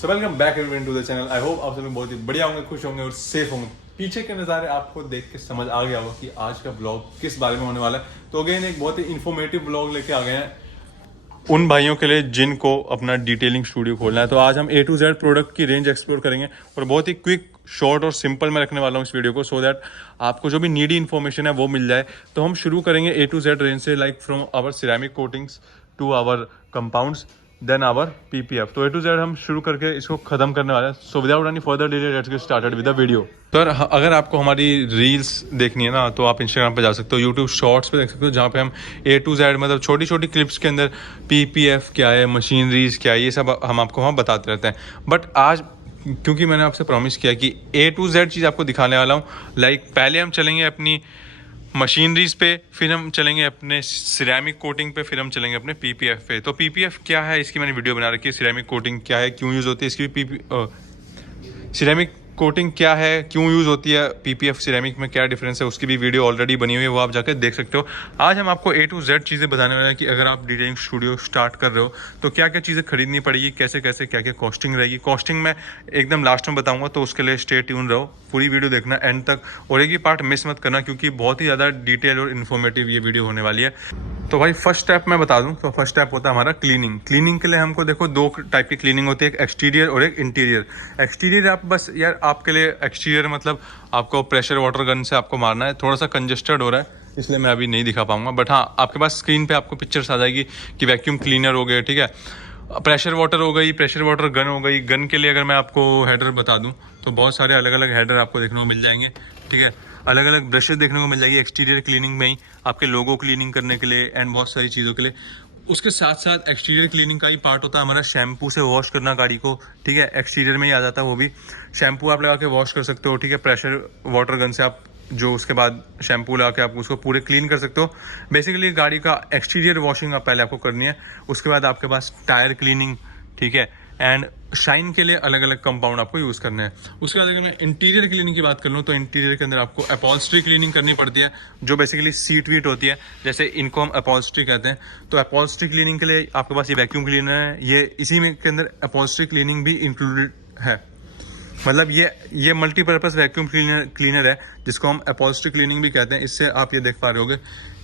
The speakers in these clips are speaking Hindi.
So welcome back everyone to the channel. I hope आप सभी बहुत ही बढ़िया होंगे, खुश होंगे और सेफ होंगे। पीछे के नज़ारे आपको देख के समझ आ गया होगा कि आज का ब्लॉग किस बारे में होने वाला है। तो अगेन एक बहुत ही इन्फॉर्मेटिव ब्लॉग लेके आ गए हैं उन भाइयों के लिए जिनको अपना डिटेलिंग स्टूडियो खोलना है। तो आज हम A to Z प्रोडक्ट की रेंज एक्सप्लोर करेंगे और बहुत ही क्विक, शॉर्ट और सिंपल में रखने वाला हूँ इस वीडियो को, सो दैट आपको जो भी नीडी इन्फॉर्मेशन है वो मिल जाए। तो हम शुरू करेंगे A to Z रेंज से, like from our ceramic coatings to our compounds then our PPF। तो A to Z हम शुरू करके इसको खत्म करने वाले हैं। So without any further delay let's get started with the video. Sir, अगर आपको हमारी रील्स देखनी है ना तो आप इंस्टाग्राम पे जा सकते हो, यूट्यूब शॉर्ट्स पे देख सकते हो, जहाँ पे हम A to Z मतलब छोटी छोटी क्लिप्स के अंदर PPF क्या है, मशीनरीज क्या है, ये सब हम आपको वहाँ बताते रहते हैं। बट आज क्योंकि मैंने आपसे प्रॉमिस किया कि A to Z चीज़ आपको दिखाने वाला हूँ, लाइक पहले हम चलेंगे अपनी मशीनरीज पे, फिर हम चलेंगे अपने सिरेमिक कोटिंग पे, फिर हम चलेंगे अपने PPF पे। तो PPF क्या है इसकी मैंने वीडियो बना रखी है, सिरेमिक कोटिंग क्या है, क्यों यूज़ होती है इसकी भी सिरेमिक कोटिंग क्या है, क्यों यूज़ होती है, PPF सिरेमिक में क्या डिफरेंस है, उसकी भी वीडियो ऑलरेडी बनी हुई है, वो आप जाकर देख सकते हो। आज हम आपको A to Z चीज़ें बताने वाले हैं कि अगर आप डिटेलिंग स्टूडियो स्टार्ट कर रहे हो तो क्या क्या चीज़ें खरीदनी पड़ेगी, कैसे कैसे क्या क्या कॉस्टिंग रहेगी। कॉस्टिंग मैं एकदम लास्ट में बताऊंगा, तो उसके लिए स्टे ट्यून रहो, पूरी वीडियो देखना एंड तक, और एक ही पार्ट मिस मत करना क्योंकि बहुत ही ज़्यादा डिटेल और इन्फॉर्मेटिव ये वीडियो होने वाली है। तो भाई फर्स्ट स्टेप मैं बता दूं, तो फर्स्ट स्टेप होता है हमारा क्लीनिंग। क्लीनिंग के लिए हमको देखो दो टाइप की क्लीनिंग होती है, एक एक्सटीरियर और एक इंटीरियर। एक्सटीरियर आप बस यार आपके लिए एक्सटीरियर मतलब आपको प्रेशर वाटर गन से आपको मारना है। थोड़ा सा कंजेस्टेड हो रहा है इसलिए मैं अभी नहीं दिखा पाऊंगा, बट हाँ आपके पास स्क्रीन पे आपको पिक्चर्स आ जाएगी कि वैक्यूम क्लीनर हो गए, ठीक है, प्रेशर वाटर हो गई, प्रेशर वाटर गन हो गई। गन के लिए अगर मैं आपको हेडर बता दूं तो बहुत सारे अलग अलग हेडर आपको देखने को मिल जाएंगे, ठीक है, अलग अलग ब्रशेज देखने को मिल जाएगी एक्सटीरियर क्लीनिंग में ही, आपके लोगो क्लीनिंग करने के लिए एंड बहुत सारी चीज़ों के लिए। उसके साथ साथ एक्सटीरियर क्लीनिंग का ही पार्ट होता है हमारा शैम्पू से वॉश करना गाड़ी को, ठीक है, एक्सटीरियर में ही आ जाता है वो भी। शैम्पू आप लगा के वॉश कर सकते हो, ठीक है, प्रेशर वाटर गन से आप जो उसके बाद शैम्पू लगा के आप उसको पूरे क्लीन कर सकते हो। बेसिकली गाड़ी का एक्सटीरियर वॉशिंग आप पहले आपको करनी है, उसके बाद आपके पास टायर क्लीनिंग, ठीक है, एंड शाइन के लिए अलग अलग कंपाउंड आपको यूज़ करने हैं। उसके बाद अगर मैं इंटीरियर क्लीनिंग की बात कर लूँ तो इंटीरियर के अंदर आपको अपॉल्स्ट्री क्लीनिंग करनी पड़ती है, जो बेसिकली सीट वीट होती है, जैसे इनको हम अपॉल्स्ट्री कहते हैं। तो अपॉल्स्ट्री क्लीनिंग के लिए आपके पास ये वैक्यूम क्लीनर है, ये इसी में के अंदर अपॉल्स्ट्री क्लीनिंग भी इंक्लूडेड है। मतलब ये मल्टीपर्पज़ वैक्यूम क्लीनर है जिसको हम अपॉल्स्ट्री क्लीनिंग भी कहते हैं। इससे आप ये देख पा रहे होगे,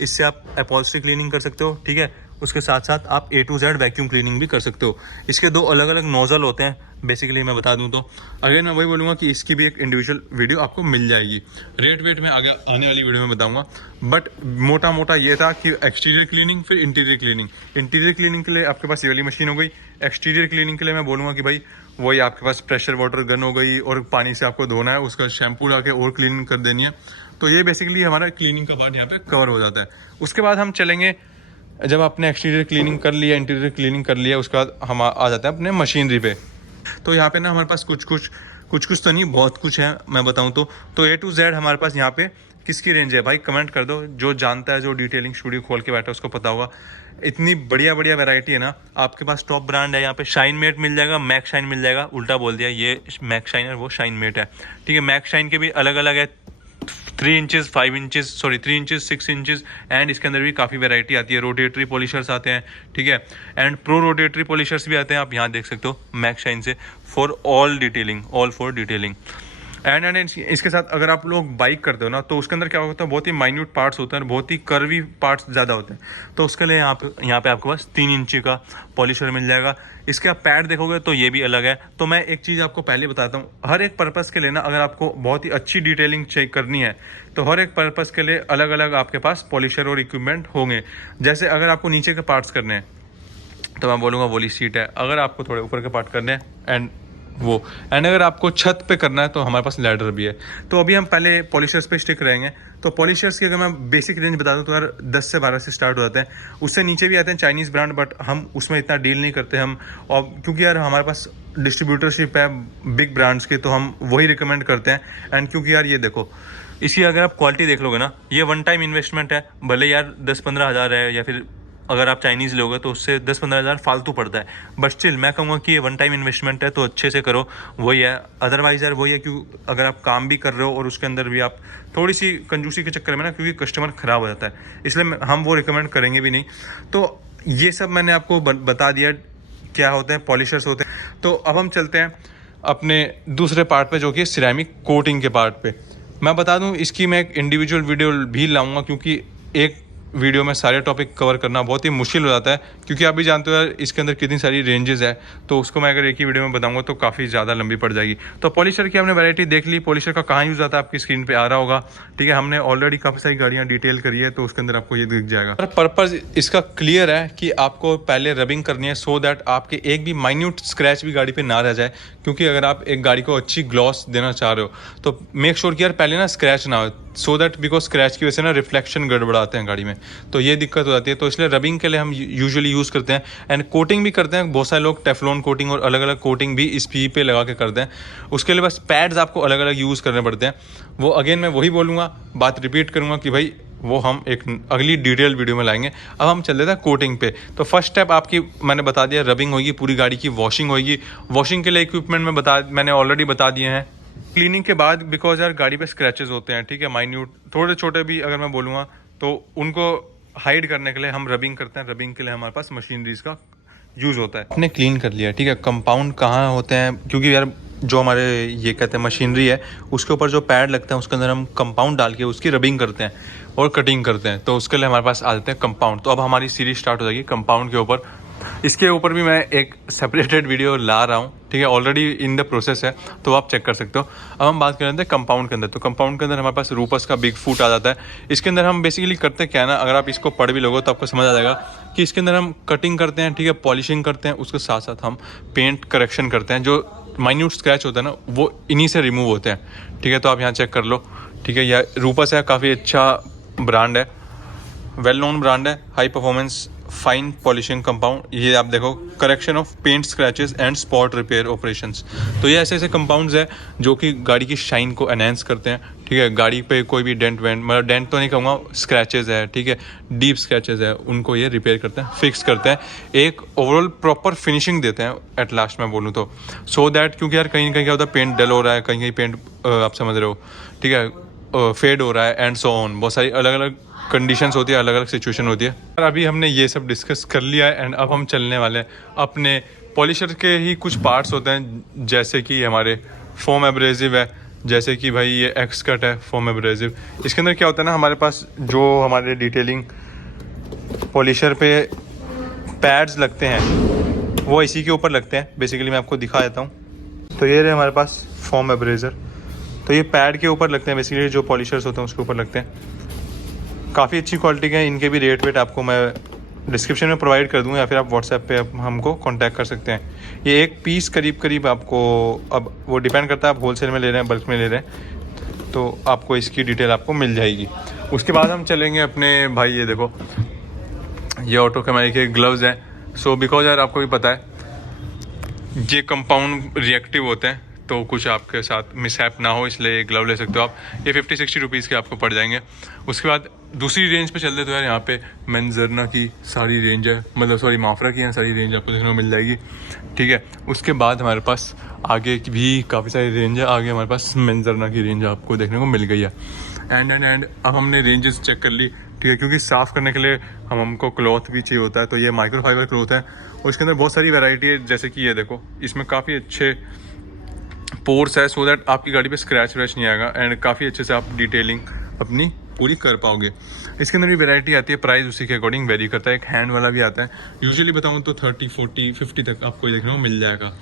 इससे आप अपॉल्स्ट्री क्लीनिंग कर सकते हो, ठीक है, उसके साथ साथ आप A to Z vacuum cleaning भी कर सकते हो। इसके दो अलग अलग नोजल होते हैं बेसिकली, मैं बता दूं तो अगर मैं वही बोलूँगा कि इसकी भी एक इंडिविजुअल वीडियो आपको मिल जाएगी। रेट वेट में आगे आने वाली वीडियो में बताऊंगा, बट मोटा मोटा ये था कि एक्सटीरियर क्लीनिंग फिर इंटीरियर क्लीनिंग। इंटीरियर क्लीनिंग के लिए आपके पास ये वाली मशीन हो गई, एक्सटीरियर क्लीनिंग के लिए मैं बोलूँगा कि भाई वही आपके पास प्रेशर वाटर गन हो गई और पानी से आपको धोना है, उसका शैम्पू लगा के और क्लीनिंग कर देनी है। तो ये बेसिकली हमारा क्लीनिंग का पार्ट यहाँ पे कवर हो जाता है। उसके बाद हम चलेंगे, जब आपने एक्सटीरियर क्लीनिंग कर लिया, इंटीरियर क्लीनिंग कर लिया, उसके बाद हम आ जाते हैं अपने मशीनरी पे। तो यहाँ पे ना हमारे पास कुछ तो नहीं, बहुत कुछ है मैं बताऊँ तो A to Z हमारे पास यहाँ पे किसकी रेंज है भाई, कमेंट कर दो। जो जानता है, जो डिटेलिंग स्टूडियो खोल के बैठा है उसको पता होगा। इतनी बढ़िया बढ़िया वैरायटी है ना, आपके पास टॉप ब्रांड है यहाँ पे। शाइन मेट मिल जाएगा, मैक शाइन मिल जाएगा, उल्टा बोल दिया, ये मैक शाइन है वो शाइन मेट है, ठीक है। मैक शाइन के भी अलग अलग है, 3 inches, 5 inches, sorry 3 inches, 6 inches, and इसके अंदर भी काफ़ी वैरायटी आती है। रोटेटरी पॉलिशर्स आते हैं, ठीक है, एंड प्रो रोटेटरी पॉलिशर्स भी आते हैं, आप यहाँ देख सकते हो मैक शाइन से, for all for detailing. And इसके साथ अगर आप लोग बाइक करते हो ना तो उसके अंदर क्या होता है, बहुत ही माइन्यूट पार्ट्स होते हैं, बहुत ही कर्वी पार्ट्स ज़्यादा होते हैं। तो उसके लिए यहाँ पे आपके पास 3 इंची का पॉलिशर मिल जाएगा। इसके आप पैड देखोगे तो ये भी अलग है। तो मैं एक चीज़ आपको पहले बताता हूँ, हर एक पर्पज़ के लिए ना, अगर आपको बहुत ही अच्छी डिटेलिंग चेक करनी है तो हर एक पर्पज़ के लिए अलग अलग आपके पास पॉलिशर और इक्विपमेंट होंगे। जैसे अगर आपको नीचे के पार्ट्स करने हैं तो मैं बोलूँगा वोली सीट है, अगर आपको थोड़े ऊपर के पार्ट करने हैं एंड अगर आपको छत पे करना है तो हमारे पास लैडर भी है। तो अभी हम पहले पॉलिशर्स पे स्टिक रहेंगे। तो पॉलिशर्स की अगर मैं बेसिक रेंज बता दूं तो यार 10 से 12 से स्टार्ट हो जाते हैं, उससे नीचे भी आते हैं चाइनीज़ ब्रांड, बट हम उसमें इतना डील नहीं करते हम, और क्योंकि यार हमारे पास डिस्ट्रीब्यूटरशिप है बिग ब्रांड्स की, तो हम वही रिकमेंड करते हैं। एंड क्योंकि यार ये देखो, इसकी अगर आप क्वालिटी देख लोगे ना, ये वन टाइम इन्वेस्टमेंट है, भले यार 10-15 हज़ार है, या फिर अगर आप चाइनीज़ लोगे तो उससे 10-15 हज़ार फालतू पड़ता है, बट स्टिल मैं कहूँगा कि ये वन टाइम इन्वेस्टमेंट है, तो अच्छे से करो, वही है। अदरवाइज़ यार वही है, क्यों अगर आप काम भी कर रहे हो और उसके अंदर भी आप थोड़ी सी कंजूसी के चक्कर में ना, क्योंकि कस्टमर ख़राब हो जाता है, इसलिए हम वो रिकमेंड करेंगे भी नहीं। तो ये सब मैंने आपको बता दिया क्या होते हैं, पॉलिशर्स होते हैं। तो अब हम चलते हैं अपने दूसरे पार्ट पे, जो कि सिरेमिक कोटिंग के पार्ट पे। मैं बता दूं, इसकी मैं एक इंडिविजुअल वीडियो भी लाऊंगा, क्योंकि एक वीडियो में सारे टॉपिक कवर करना बहुत ही मुश्किल हो जाता है, क्योंकि आप भी जानते हो यार इसके अंदर कितनी सारी रेंजेस है। तो उसको मैं अगर एक ही वीडियो में बताऊंगा तो काफ़ी ज़्यादा लंबी पड़ जाएगी। तो पॉलिशर की हमने वैरायटी देख ली, पॉलिशर का कहाँ यूज़ आता है आपकी स्क्रीन पे आ रहा होगा, ठीक है। हमने ऑलरेडी काफ़ी सारी गाड़ियाँ डिटेल करी है, तो उसके अंदर आपको ये दिख जाएगा। पर्पज़ इसका क्लियर है कि आपको पहले रबिंग करनी है, सो दैट आपके एक भी माइन्यूट स्क्रैच भी गाड़ी पे ना रह जाए। क्योंकि अगर आप एक गाड़ी को अच्छी ग्लॉस देना चाह रहे हो तो मेक श्योर कि यार पहले ना स्क्रैच ना हो, सो दैट बिकॉज स्क्रैच की वजह से ना रिफ्लेक्शन गड़बड़ाते हैं गाड़ी में, तो ये दिक्कत हो जाती है। तो इसलिए रबिंग के लिए हम यूजुअली यूज़ करते हैं, एंड कोटिंग भी करते हैं। बहुत सारे लोग टेफ्लॉन कोटिंग और अलग अलग कोटिंग भी इस पी पे लगा के करते हैं। उसके लिए बस पैड्स आपको अलग अलग यूज़ करने पड़ते हैं। वो अगेन मैं वही बोलूँगा, बात रिपीट करूँगा कि भाई वो हम एक अगली डिटेल वीडियो में लाएंगे। अब हम चल रहे थे कोटिंग पे। तो फर्स्ट स्टेप आपकी मैंने बता दिया, रबिंग होगी, पूरी गाड़ी की वॉशिंग होगी। वॉशिंग के लिए इक्विपमेंट मैंने ऑलरेडी बता दिए हैं। क्लीनिंग के बाद बिकॉज यार गाड़ी पे स्क्रैचेस होते हैं, ठीक है, माइन्यूट थोड़े छोटे भी अगर मैं बोलूँगा, तो उनको हाइड करने के लिए हम रबिंग करते हैं। रबिंग के लिए हमारे पास मशीनरीज का यूज़ होता है। आपने क्लीन कर लिया, ठीक है। कंपाउंड कहाँ होते हैं, क्योंकि यार जो हमारे ये कहते हैं मशीनरी है, उसके ऊपर जो पैड लगता है उसके अंदर हम कंपाउंड डाल के उसकी रबिंग करते हैं और कटिंग करते हैं। तो उसके लिए हमारे पास आ जाते हैं कंपाउंड। तो अब हमारी सीरीज स्टार्ट हो जाएगी कंपाउंड के ऊपर। इसके ऊपर भी मैं एक सेपरेटेड वीडियो ला रहा हूँ, ठीक है, ऑलरेडी इन द प्रोसेस है, तो आप चेक कर सकते हो। अब हम बात कर रहे थे कंपाउंड के अंदर। तो कंपाउंड के अंदर हमारे पास रूपस का बिग फूट आ जाता है। इसके अंदर हम बेसिकली करते क्या है ना, अगर आप इसको पढ़ भी लोगे तो आपको समझ आ जाएगा कि इसके अंदर हम कटिंग करते हैं, ठीक है, पॉलिशिंग करते हैं, उसके साथ साथ हम पेंट करेक्शन करते हैं। जो माइन्यूट स्क्रैच होता है ना, वो इन्हीं से रिमूव होते हैं, ठीक है। तो आप यहाँ चेक कर लो, ठीक है। यह रूपस है, काफ़ी अच्छा ब्रांड है, वेल नोन ब्रांड है, high performance fine polishing compound. ये आप देखो, correction of paint scratches and spot repair operations. तो ये ऐसे ऐसे कंपाउंड्स है जो कि गाड़ी की शाइन को एनहेंस करते हैं, ठीक है। गाड़ी पे कोई भी डेंट वेंट, मतलब डेंट तो नहीं कहूँगा, स्क्रैचेस है, ठीक है, डीप स्क्रैचेस है, उनको ये रिपेयर करते हैं, फिक्स करते हैं, एक ओवरऑल प्रॉपर फिनिशिंग देते हैं एट लास्ट में बोलूँ तो। सो दैट, क्योंकि यार कहीं कहीं क्या होता है, पेंट डल हो रहा है, कहीं कहीं पेंट आप समझ रहे हो, ठीक है, फेड हो रहा है, एंड सो ऑन। बहुत सारी अलग अलग कंडीशंस होती है, अलग अलग सिचुएशन होती है। और अभी हमने ये सब डिस्कस कर लिया है, एंड अब हम चलने वाले हैं अपने पॉलिशर के ही कुछ पार्ट्स होते हैं, जैसे कि हमारे फोम एब्रेसिव है, जैसे कि भाई ये एक्स कट है, फोम एब्रेसिव। इसके अंदर क्या होता है ना, हमारे पास जो हमारे डिटेलिंग पॉलिशर पे पैड्स लगते हैं वो इसी के ऊपर लगते हैं। बेसिकली मैं आपको दिखा देता हूँ। तो ये रहे हमारे पास फोम एब्रेजर। तो ये पैड के ऊपर लगते हैं, बेसिकली जो पॉलिशर्स होते हैं उसके ऊपर लगते हैं। काफ़ी अच्छी क्वालिटी के हैं, इनके भी रेट वेट आपको मैं डिस्क्रिप्शन में प्रोवाइड कर दूँगा, या फिर आप व्हाट्सएप पे हमको कांटेक्ट कर सकते हैं। ये एक पीस करीब करीब आपको, अब वो डिपेंड करता है आप होलसेल में ले रहे हैं, बल्क में ले रहे हैं, तो आपको इसकी डिटेल आपको मिल जाएगी। उसके बाद हम चलेंगे अपने, भाई ये देखो, ये ऑटो कैमरे के ग्लव्स हैं। सो बिकॉज यार आपको भी पता है ये कंपाउंड रिएक्टिव होते हैं, तो कुछ आपके साथ मिसहैप ना हो, इसलिए ग्लव ले सकते हो आप। ये 50-60 रुपीज़ के आपको पड़ जाएंगे। उसके बाद दूसरी रेंज पे चलते तो यार यहाँ पे मेंजरना की सारी रेंज है, मतलब सॉरी माफ्रा की यहाँ सारी रेंज आपको देखने को मिल जाएगी, ठीक है। उसके बाद हमारे पास आगे की भी काफ़ी सारी रेंज है, आगे हमारे पास मेंजरना की रेंज आपको देखने को मिल गई है। एंड अब हमने रेंजेस चेक कर ली, ठीक है, क्योंकि साफ़ करने के लिए हमको क्लॉथ भी चाहिए होता है। तो ये माइक्रोफाइबर क्लॉथ है, और इसके अंदर बहुत सारी वैरायटी है, जैसे कि ये देखो, इसमें काफ़ी अच्छे पोर्स है, सो दैट आपकी गाड़ी पे स्क्रैच व्रैच नहीं आएगा, एंड काफ़ी अच्छे से आप डिटेलिंग अपनी पूरी कर पाओगे। इसके अंदर भी वैरायटी आती है, प्राइस उसी के अकॉर्डिंग वेरी करता है। एक हैंड वाला भी आता है, यूजुअली बताऊँ तो 30, 40, 50 तक आपको देखने को मिल जाएगा।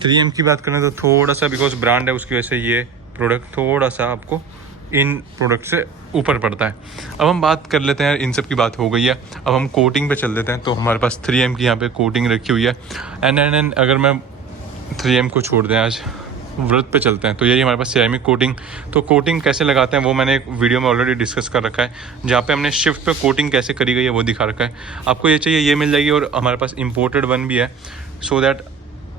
3M की बात करें तो थोड़ा सा, बिकॉज ब्रांड है उसकी वजह से ये प्रोडक्ट थोड़ा सा आपको इन प्रोडक्ट से ऊपर पड़ता है। अब हम बात कर लेते हैं, इन सब की बात हो गई है, अब हम कोटिंग पे चल देते हैं। तो हमारे पास 3M की यहाँ पे कोटिंग रखी हुई है। एंड अगर मैं 3M को छोड़ दें, आज व्रत पे चलते हैं, तो यही हमारे पास सिरेमिक कोटिंग। तो कोटिंग कैसे लगाते हैं वो मैंने एक वीडियो में ऑलरेडी डिस्कस कर रखा है, जहाँ पे हमने शिफ्ट पे कोटिंग कैसे करी गई है वो दिखा रखा है। आपको ये चाहिए ये मिल जाएगी, और हमारे पास इम्पोर्टेड वन भी है, सो दैट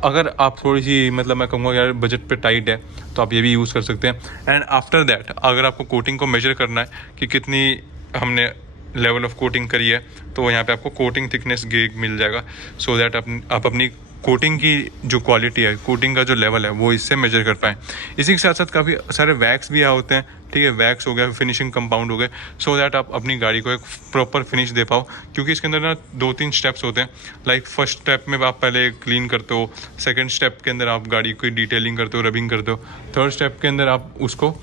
अगर आप थोड़ी सी, मतलब मैं कहूँगा यार बजट पे टाइट है, तो आप ये भी यूज़ कर सकते हैं। एंड आफ्टर दैट अगर आपको कोटिंग को मेजर करना है कि कितनी हमने लेवल ऑफ कोटिंग करी है, तो यहाँ पे आपको कोटिंग थिकनेस गेज मिल जाएगा, सो दैट आप अपनी कोटिंग की जो क्वालिटी है, कोटिंग का जो लेवल है वो इससे मेजर कर पाएँ। इसी के साथ साथ काफ़ी सारे वैक्स भी यहाँ होते हैं, ठीक है, वैक्स हो गया, फिनिशिंग कंपाउंड हो गए, सो दैट आप अपनी गाड़ी को एक प्रॉपर फिनिश दे पाओ। क्योंकि इसके अंदर ना 2-3 स्टेप्स होते हैं। लाइक फर्स्ट स्टेप में आप पहले क्लीन करते हो, सेकंड स्टेप के अंदर आप गाड़ी की डिटेलिंग करते हो, रबिंग करते हो, थर्ड स्टेप के अंदर आप उसको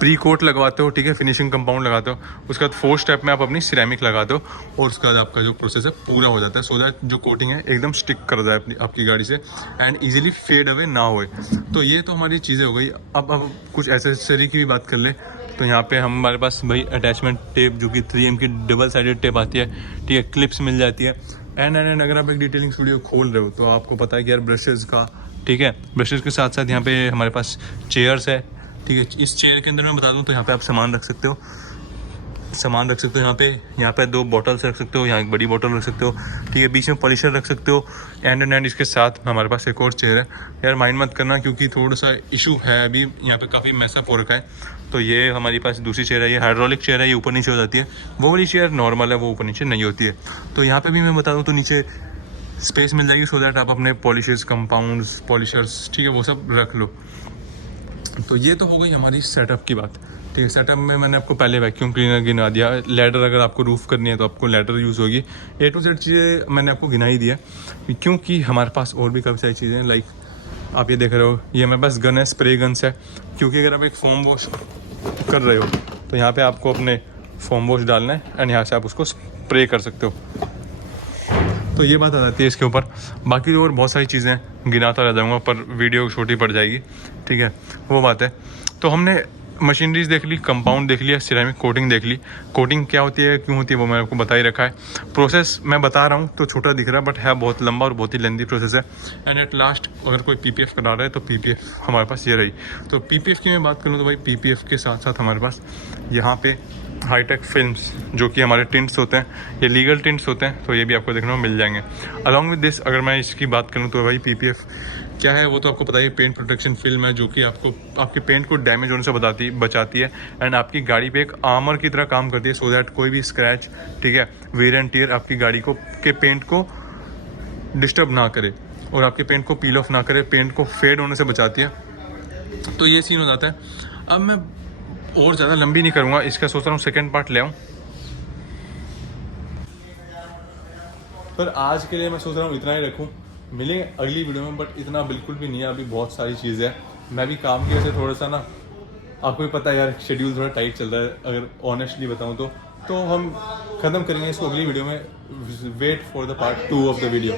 प्री कोट लगवाते हो, ठीक है, फिनिशिंग कंपाउंड लगाते हो। उसके बाद फोर्थ स्टेप में आप अपनी सिरेमिक लगाते हो और उसके बाद आपका जो प्रोसेस है पूरा हो जाता है, सो दैट जो कोटिंग है एकदम स्टिक कर जाए अपनी आपकी गाड़ी से एंड इजीली फेड अवे ना होए। तो ये तो हमारी चीज़ें हो गई। अब कुछ एसेसरी की भी बात कर ले तो यहाँ पे हमारे पास भाई अटैचमेंट टेप जो कि 3M की डबल साइडेड टेप आती है, ठीक है, क्लिप्स मिल जाती है। एंड अगर आप एक डिटेलिंग स्टूडियो खोल रहे हो तो आपको पता है कि यार ब्रशेज़ का, ठीक है, ब्रशेज़ के साथ साथ यहाँ पे हमारे पास चेयर्स है, ठीक है। इस चेयर के अंदर मैं बता दूं तो यहाँ पे आप सामान रख सकते हो, यहाँ पे 2 बॉटल्स रख सकते हो, यहाँ एक बड़ी बॉटल रख सकते हो, ठीक है, बीच में पॉलिशर रख सकते हो। एंड इसके साथ हमारे पास एक और चेयर है। यार माइंड मत करना क्योंकि थोड़ा सा इशू है अभी, यहाँ पे काफ़ी मैसअप हो रखा है। तो ये हमारी पास दूसरी चेयर है, ये हाइड्रोलिक चेयर है, ये ऊपर नीचे हो जाती है। वो वाली चेयर नॉर्मल है, वो ऊपर नीचे नहीं होती है। तो यहाँ पर भी मैं बता दूँ तो नीचे स्पेस मिल जाएगी, सो दैट आप अपने पॉलिशर्स, कंपाउंड्स, पॉलिशर्स, ठीक है, वो सब रख लो। तो ये तो हो गई हमारी सेटअप की बात, ठीक है। सेटअप में मैंने आपको पहले वैक्यूम क्लीनर गिना दिया, लैडर अगर आपको रूफ़ करनी है तो आपको लैडर यूज़ होगी। A to Z चीज़ें मैंने आपको गिना ही दिया, क्योंकि हमारे पास और भी काफ़ी सारी चीज़ें हैं। लाइक आप ये देख रहे हो, ये हमारे पास गन है, स्प्रे गन्स है। क्योंकि अगर आप एक फोम वॉश कर रहे हो तो यहाँ पर आपको अपने फोम वॉश डालना है एंड यहाँ से आप उसको स्प्रे कर सकते हो। तो ये बात आ जाती है इसके ऊपर। बाकी और बहुत सारी चीज़ें हैं, गिनाता रह जाऊँगा पर वीडियो छोटी पड़ जाएगी, ठीक है, वो बात है। तो हमने मशीनरीज देख ली, कंपाउंड देख लिया, सिरेमिक कोटिंग देख ली। कोटिंग क्या होती है, क्यों होती है, वो मैंने आपको बता ही रखा है। प्रोसेस मैं बता रहा हूँ तो छोटा दिख रहा है बट है बहुत लंबा और बहुत ही लेंदी प्रोसेस है। एंड एट लास्ट अगर कोई PPF करा रहा है तो PPF हमारे पास ये रही। तो PPF की मैं बात करूँ तो भाई PPF के साथ साथ हमारे पास यहाँ पे हाईटेक फिल्म्स जो कि हमारे टिंट्स होते हैं, ये लीगल टिंट्स होते हैं, तो ये भी आपको देखने को मिल जाएंगे। अलॉन्ग विद दिस अगर मैं इसकी बात करूं तो भाई PPF क्या है वो तो आपको पता ही, पेंट प्रोटेक्शन फिल्म है जो कि आपको आपके पेंट को डैमेज होने से बचाती है एंड आपकी गाड़ी पे एक आर्मर की तरह काम करती है, सो दैट कोई भी स्क्रैच, ठीक है, वेयर एंड टियर आपकी गाड़ी को के पेंट को डिस्टर्ब ना करे और आपके पेंट को पील ऑफ ना करे, पेंट को फेड होने से बचाती है। तो ये सीन हो जाता है। अब मैं और ज़्यादा लंबी नहीं करूँगा, इसका सोच रहा हूँ सेकेंड पार्ट ले आऊँ, पर आज के लिए मैं सोच रहा हूँ इतना ही रखूँ। मिलेंगे अगली वीडियो में, बट इतना बिल्कुल भी नहीं है, अभी बहुत सारी चीज़ें हैं। मैं भी काम की वजह से थोड़ा सा ना, आपको भी पता है यार, शेड्यूल थोड़ा टाइट चल रहा है अगर ऑनेस्टली बताऊँ तो हम ख़त्म करेंगे इसको अगली वीडियो में। Wait for the part 2 of the video.